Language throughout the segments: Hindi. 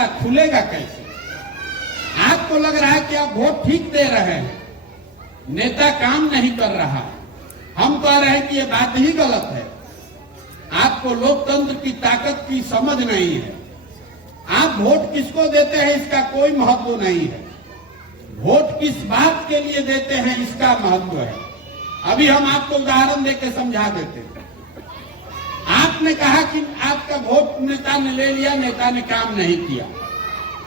ताला खुलेगा कैसे? आपको लग रहा है कि आप वोट ठीक दे रहे हैं, नेता काम नहीं कर रहा। हम कह रहे हैं कि ये बात ही गलत है। आपको लोकतंत्र की ताकत की समझ नहीं है। आप वोट किसको देते हैं इसका कोई महत्व नहीं है। वोट किस बात के लिए देते हैं इसका महत्व है। अभी हम आपको उदाहरण देकर समझा देते हैं। आपने कहा कि आपका वोट नेता ने ले लिया, नेता ने काम नहीं किया,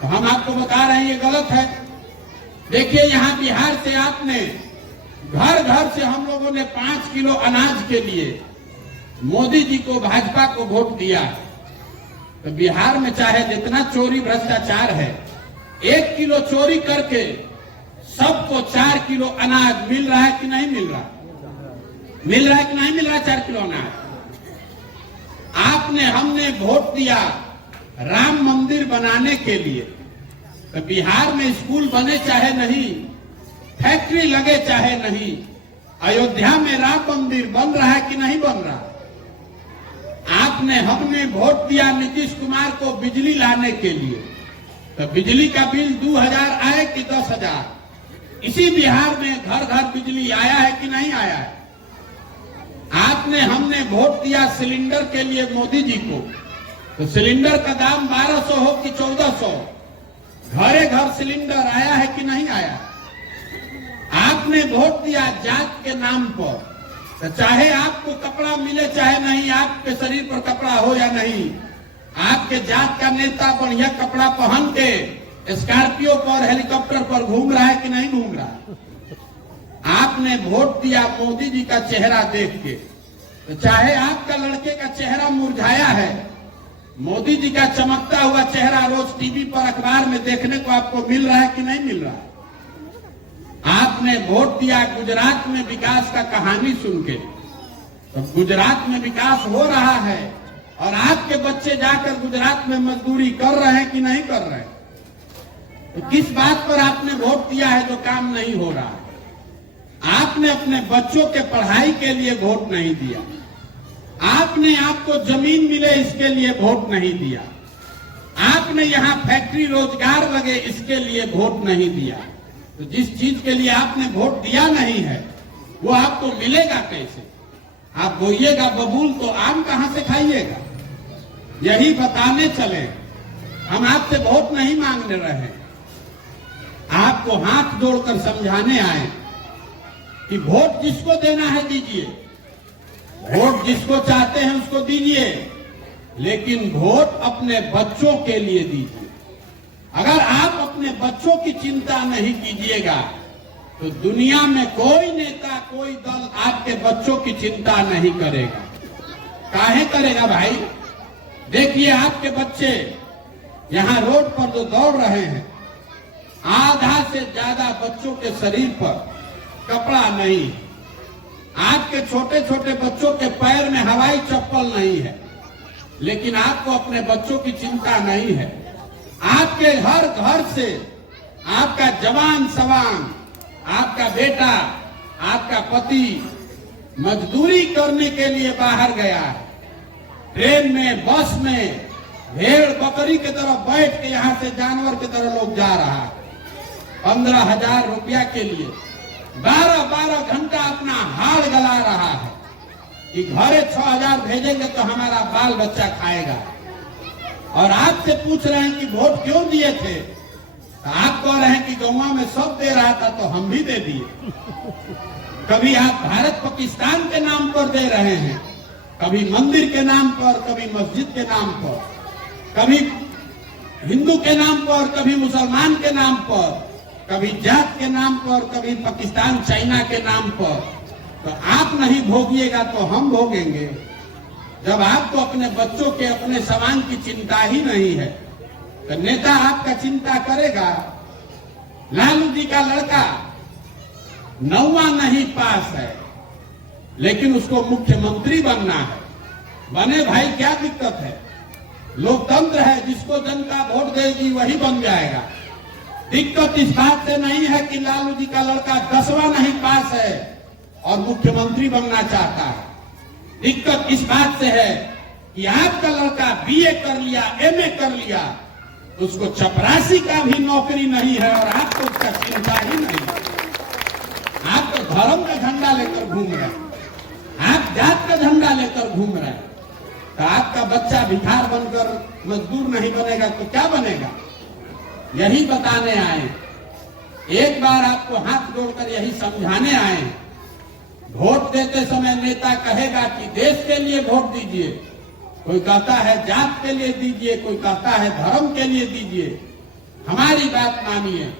तो हम आपको बता रहे हैं ये गलत है। देखिए, यहाँ बिहार से आपने घर घर से हम लोगों ने 5 किलो अनाज के लिए मोदी जी को, भाजपा को वोट दिया। तो बिहार में चाहे जितना चोरी भ्रष्टाचार है, 1 किलो चोरी करके सबको 4 किलो अनाज मिल रहा है कि नहीं मिल रहा? मिल रहा है कि नहीं मिल रहा 4 किलो अनाज? आपने, हमने वोट दिया राम मंदिर बनाने के लिए। तो बिहार में स्कूल बने चाहे नहीं, फैक्ट्री लगे चाहे नहीं, अयोध्या में राम मंदिर बन रहा है कि नहीं बन रहा? आपने, हमने वोट दिया नीतीश कुमार को बिजली लाने के लिए। तो बिजली का बिल 2000 आए कि 10,000? इसी बिहार में घर घर बिजली आया है कि नहीं आया है? आपने, हमने वोट दिया सिलेंडर के लिए मोदी जी को। तो सिलेंडर का दाम 1200 हो कि 1400, घरे घर सिलेंडर आया है कि नहीं आया? आपने वोट दिया जात के नाम पर। तो चाहे आपको कपड़ा मिले चाहे नहीं, आपके शरीर पर कपड़ा हो या नहीं, आपके जात का नेता बढ़िया कपड़ा पहन के स्कॉर्पियो पर, हेलीकॉप्टर पर घूम रहा है कि नहीं घूम रहा? आपने वोट दिया मोदी जी का चेहरा देख के। तो चाहे आपका लड़के का चेहरा मुरझाया है, मोदी जी का चमकता हुआ चेहरा रोज टीवी पर, अखबार में देखने को आपको मिल रहा है कि नहीं मिल रहा? आपने वोट दिया गुजरात में विकास का कहानी सुन के। तो गुजरात में विकास हो रहा है और आपके बच्चे जाकर गुजरात में मजदूरी कर रहे हैं कि नहीं कर रहे? तो किस बात पर आपने वोट दिया है जो काम नहीं हो रहा है? आपने अपने बच्चों के पढ़ाई के लिए वोट नहीं दिया। आपने, आपको जमीन मिले इसके लिए वोट नहीं दिया। आपने यहाँ फैक्ट्री रोजगार लगे इसके लिए वोट नहीं दिया। तो जिस चीज के लिए आपने वोट दिया नहीं है वो आपको मिलेगा कैसे? आप बोइएगा बबूल तो आम कहां से खाइएगा? यही बताने चले। हम आपसे वोट नहीं मांगने रहे, आपको हाथ जोड़कर समझाने आए कि वोट जिसको देना है दीजिए, वोट जिसको चाहते हैं उसको दीजिए, लेकिन वोट अपने बच्चों के लिए दीजिए। अगर आप अपने बच्चों की चिंता नहीं कीजिएगा तो दुनिया में कोई नेता, कोई दल आपके बच्चों की चिंता नहीं करेगा। काहे करेगा भाई? देखिए, आपके बच्चे यहाँ रोड पर जो दौड़ रहे हैं, आधा से ज्यादा बच्चों के शरीर पर कपड़ा नहीं। आपके छोटे छोटे बच्चों के पैर में हवाई चप्पल नहीं है, लेकिन आपको अपने बच्चों की चिंता नहीं है। आपके हर घर से आपका जवान सवान, आपका बेटा, आपका पति मजदूरी करने के लिए बाहर गया है। ट्रेन में, बस में भेड़ बकरी की तरह बैठ के यहाँ से जानवर की तरह लोग जा रहा है। 15,000 रुपया के लिए 12-12 घंटा अपना हाड़ गला रहा है कि घरे 6,000 भेजेंगे तो हमारा बाल बच्चा खाएगा। और आपसे पूछ रहे हैं कि वोट क्यों दिए थे? तो आप कह रहे हैं कि गौवा में सब दे रहा था तो हम भी दे दिए। कभी आप भारत पाकिस्तान के नाम पर दे रहे हैं, कभी मंदिर के नाम पर, कभी मस्जिद के नाम पर, कभी हिंदू के नाम पर, कभी मुसलमान के नाम पर, कभी जात के नाम पर, कभी पाकिस्तान चाइना के नाम पर। तो आप नहीं भोगिएगा तो हम भोगेंगे। जब आपको अपने बच्चों के, अपने सामान की चिंता ही नहीं है तो नेता आपका चिंता करेगा? लालू जी का लड़का 9वां नहीं पास है, लेकिन उसको मुख्यमंत्री बनना है। बने भाई, क्या दिक्कत है? लोकतंत्र है, जिसको जनता वोट देगी वही बन जाएगा। दिक्कत इस बात से नहीं है कि लालू जी का लड़का 10वां नहीं पास है और मुख्यमंत्री बनना चाहता है। दिक्कत इस बात से है कि आपका लड़का BA कर लिया, MA कर लिया उसको चपरासी का भी नौकरी नहीं है और आपको उसका चिंता ही नहीं। आप तो धर्म का झंडा लेकर घूम रहे हैं, आप जात का झंडा लेकर घूम रहे हैं। तो आपका बच्चा भिखार बनकर मजदूर नहीं बनेगा तो क्या बनेगा? यही बताने आए। एक बार आपको हाथ जोड़कर यही समझाने आए। वोट देते समय नेता कहेगा कि देश के लिए वोट दीजिए, कोई कहता है जात के लिए दीजिए, कोई कहता है धर्म के लिए दीजिए। हमारी बात मानिए,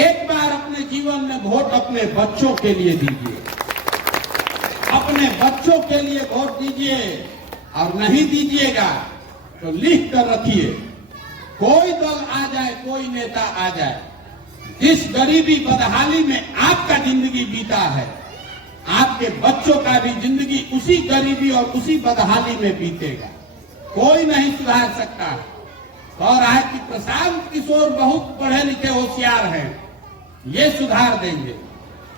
एक बार अपने जीवन में वोट अपने बच्चों के लिए दीजिए, अपने बच्चों के लिए वोट दीजिए। और नहीं दीजिएगा तो लिख कर रखिए, कोई दल आ जाए, कोई नेता आ जाए, जिस गरीबी बदहाली में आपका जिंदगी बीता है, आपके बच्चों का भी जिंदगी उसी गरीबी और उसी बदहाली में बीतेगा। कोई नहीं सुधार सकता। और आज कि प्रशांत किशोर बहुत पढ़े लिखे होशियार हैं, ये सुधार देंगे।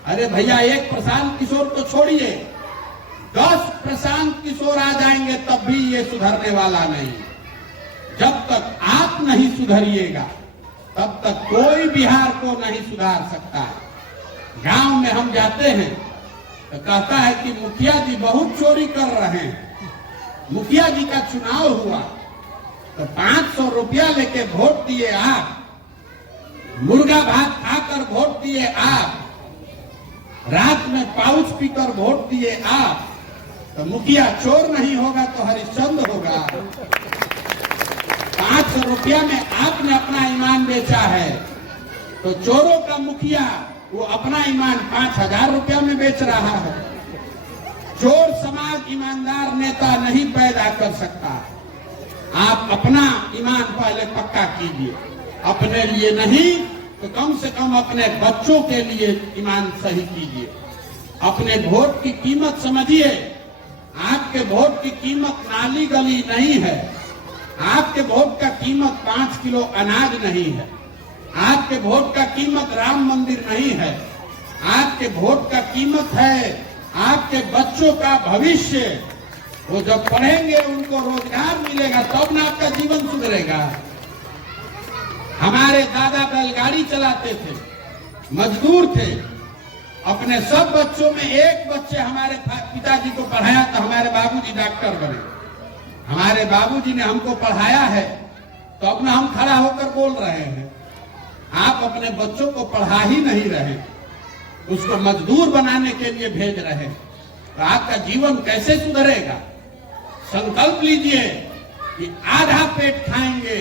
अरे भैया, एक प्रशांत किशोर तो छोड़िए, 10 प्रशांत किशोर आ जाएंगे तब भी ये सुधरने वाला नहीं। जब तक आप नहीं सुधरिएगा तब तक कोई बिहार को नहीं सुधार सकता। गांव में हम जाते हैं तो कहता है कि मुखिया जी बहुत चोरी कर रहे हैं। मुखिया जी का चुनाव हुआ तो 500 रुपया लेके वोट दिए आप, मुर्गा भात खाकर वोट दिए आप, रात में पाउच पीकर वोट दिए आप। तो मुखिया चोर नहीं होगा तो हरिश्चंद्र होगा। 500 रुपया में आपने अपना ईमान बेचा है, तो चोरों का मुखिया वो अपना ईमान 5000 रुपया में बेच रहा है। चोर समाज ईमानदार नेता नहीं पैदा कर सकता। आप अपना ईमान पहले पक्का कीजिए, अपने लिए नहीं तो कम से कम अपने बच्चों के लिए ईमान सही कीजिए। अपने वोट की कीमत समझिए। आपके वोट की कीमत नाली गली नहीं है, आपके वोट का कीमत 5 किलो अनाज नहीं है, आपके वोट का कीमत राम मंदिर नहीं है, आपके वोट का कीमत है आपके बच्चों का भविष्य। वो जब पढ़ेंगे उनको रोजगार मिलेगा तब ना आपका जीवन सुधरेगा। हमारे दादा बैलगाड़ी चलाते थे, मजदूर थे, अपने सब बच्चों में एक बच्चे हमारे पिताजी को पढ़ाया तो हमारे बाबूजी डॉक्टर बने। हमारे बाबूजी ने हमको पढ़ाया है तो अब ना हम खड़ा होकर बोल रहे हैं। आप अपने बच्चों को पढ़ा ही नहीं रहे, उसको मजदूर बनाने के लिए भेज रहे हैं, तो आपका जीवन कैसे सुधरेगा? संकल्प लीजिए कि आधा पेट खाएंगे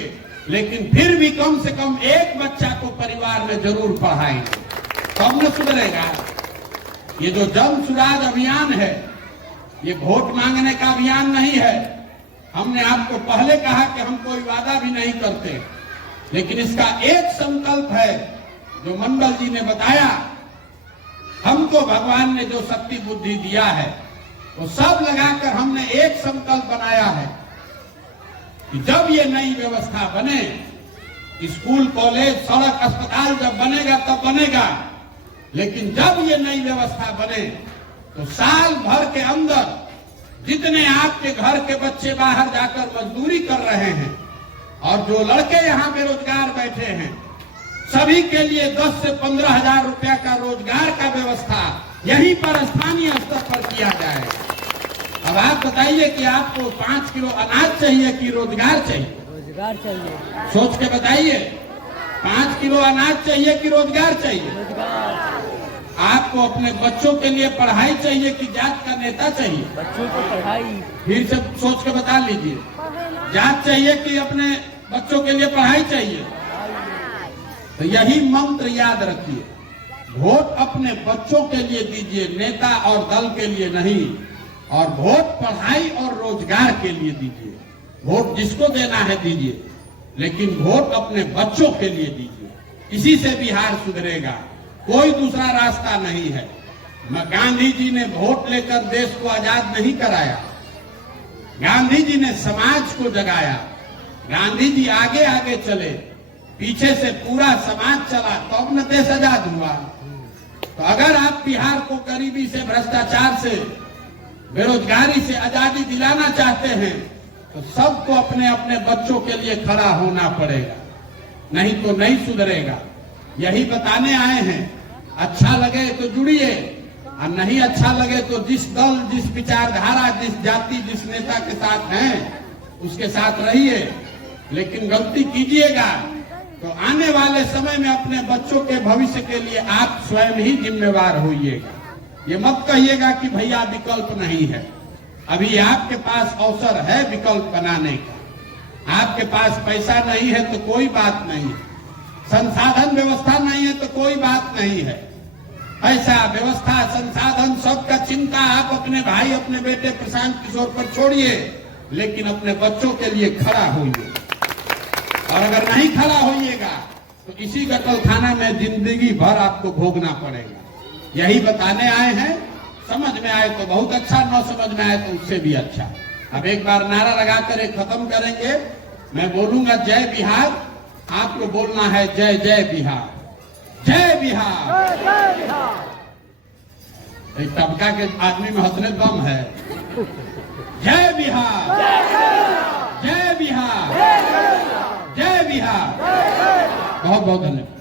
लेकिन फिर भी कम से कम एक बच्चा को परिवार में जरूर पढ़ाएंगे, तब न सुधरेगा। ये जो जन सुराज अभियान है, ये वोट मांगने का अभियान नहीं है। हमने आपको पहले कहा कि हम कोई वादा भी नहीं करते, लेकिन इसका एक संकल्प है जो मंडल जी ने बताया। हमको भगवान ने जो शक्ति बुद्धि दिया है वो सब लगाकर हमने एक संकल्प बनाया है कि जब ये नई व्यवस्था बने, स्कूल कॉलेज सड़क अस्पताल जब बनेगा तब बनेगा, लेकिन जब ये नई व्यवस्था बने तो साल भर के अंदर जितने आपके घर के बच्चे बाहर जाकर मजदूरी कर रहे हैं और जो लड़के यहाँ बेरोजगार बैठे हैं, सभी के लिए 10 से 15 हजार रुपया का रोजगार का व्यवस्था यहीं पर स्थानीय स्तर पर किया जाए। अब आप बताइए कि आपको 5 किलो अनाज चाहिए कि रोजगार चाहिए? रोजगार चाहिए। सोच के बताइए, 5 किलो अनाज चाहिए कि रोजगार चाहिए? रोजगार। आपको अपने बच्चों के लिए पढ़ाई चाहिए कि जात का नेता चाहिए? बच्चों को पढ़ाई। फिर से सोच के बता लीजिए, जात चाहिए कि अपने बच्चों के लिए पढ़ाई चाहिए? तो यही मंत्र याद रखिए, वोट अपने बच्चों के लिए दीजिए, नेता और दल के लिए नहीं। और वोट पढ़ाई और रोजगार के लिए दीजिए। वोट जिसको देना है दीजिए, लेकिन वोट अपने बच्चों के लिए दीजिए। इसी से बिहार सुधरेगा, कोई दूसरा रास्ता नहीं है। गांधी जी ने वोट लेकर देश को आजाद नहीं कराया, गांधी जी ने समाज को जगाया। गांधी जी आगे आगे चले, पीछे से पूरा समाज चला, तो अब न देश आजाद हुआ। तो अगर आप बिहार को गरीबी से, भ्रष्टाचार से, बेरोजगारी से आजादी दिलाना चाहते हैं तो सबको अपने अपने बच्चों के लिए खड़ा होना पड़ेगा। नहीं तो नहीं सुधरेगा। यही बताने आए हैं। अच्छा लगे तो जुड़िए और नहीं अच्छा लगे तो जिस दल, जिस विचारधारा, जिस जाति, जिस नेता के साथ हैं उसके साथ रहिए। लेकिन गलती कीजिएगा तो आने वाले समय में अपने बच्चों के भविष्य के लिए आप स्वयं ही जिम्मेवार होइएगा। ये मत कहिएगा कि भैया विकल्प नहीं है। अभी आपके पास अवसर है विकल्प बनाने का। आपके पास पैसा नहीं है तो कोई बात नहीं, संसाधन व्यवस्था नहीं है तो कोई बात नहीं है। पैसा, व्यवस्था, संसाधन सबका चिंता आप अपने भाई, अपने बेटे प्रशांत किशोर पर छोड़िए, लेकिन अपने बच्चों के लिए खड़ा होइए। और अगर नहीं खड़ा होइएगा तो इसी कत्लखाना में जिंदगी भर आपको भोगना पड़ेगा। यही बताने आए हैं। समझ में आए तो बहुत अच्छा, न समझ में आए तो उससे भी अच्छा। अब एक बार नारा लगाकर एक खत्म करेंगे। मैं बोलूंगा जय बिहार, आपको बोलना है जय जय बिहार, जय बिहार। एक तबका के आदमी में हंसने दम है। जय बिहार, जय बिहार, जय बिहार। बहुत बहुत धन्यवाद।